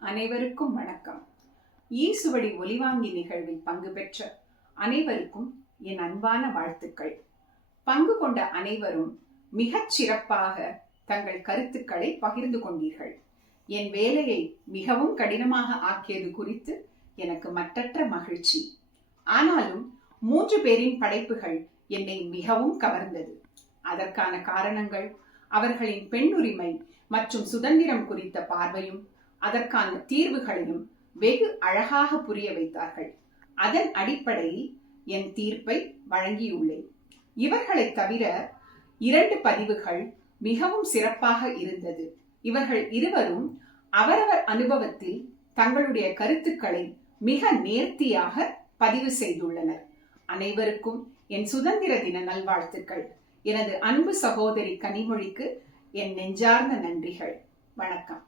அனைவருக்கும் வணக்கம். ஈசுவடி ஒலிவாங்கி நிகழ்வில் பங்கு பெற்ற அனைவருக்கும் என் அன்பான வாழ்த்துக்கள். பங்கு கொண்ட அனைவரும் மிகச் சிறப்பாக தங்கள் கருத்துக்களை பகிர்ந்து கொண்டீர்கள். என் வேலையை மிகவும் கடினமாக ஆக்கியது குறித்து எனக்கு மற்றற்ற மகிழ்ச்சி. ஆனாலும் 3 பேரின் படைப்புகள் என்னை மிகவும் கவர்ந்தது. அதற்கான காரணங்கள் அவர்களின் பெண் உரிமை மற்றும் சுதந்திரம் குறித்த பார்வையும் அதற்கான தீர்வுகளையும் வெகு அழகாக புரிய வைத்தார்கள். அதன் அடிப்படையில் என் தீர்ப்பை வழங்கியுள்ளேன். இவர்களை தவிர 2 பதிவுகள் மிகவும் சிறப்பாக இருந்தது. இவர்கள் இருவரும் அவரவர் அனுபவத்தில் தங்களுடைய கருத்துக்களை மிக நேர்த்தியாக பதிவு செய்துள்ளனர். அனைவருக்கும் என் சுதந்திர தின நல்வாழ்த்துக்கள். எனது அன்பு சகோதரி கனிமொழிக்கு என் நெஞ்சார்ந்த நன்றிகள். வணக்கம்.